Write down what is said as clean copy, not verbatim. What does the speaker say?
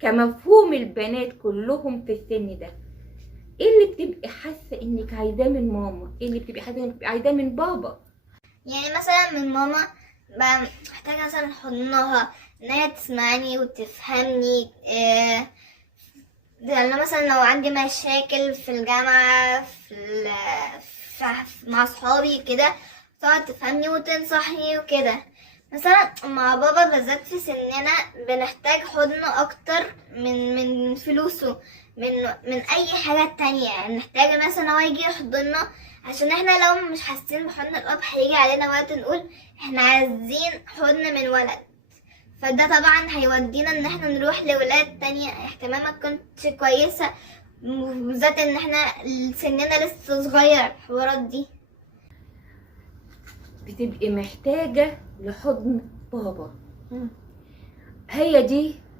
كمفهوم البنات كلهم في السن ده، ايه اللي بتبقي حاسه انك عايزاه من ماما؟ ايه اللي بتبقي حاسه انك عايزاه من بابا؟ يعني مثلا من ماما محتاجة مثلا حضنها، ان هي تسمعني وتفهمني. لأن مثلا لو عندي مشاكل في الجامعة مع صحابي كده، تقعد تفهمني وتنصحني وكده. مثلا مع بابا بالذات في سننا بنحتاج حضن اكتر من فلوسه، من اي حاجة تانية. يعني نحتاج مثلا هو يجي يحضننا، عشان احنا لو مش حاسين بحضن الاب هيجي علينا وقت نقول احنا عايزين حضن من ولد. فده طبعا هيودينا ان احنا نروح لولاد تانية اهتمامها كنتش كويسة، بالذات ان احنا سننا لسه صغير الحوارات دي. بتبقي محتاجه لحضن بابا. هي دي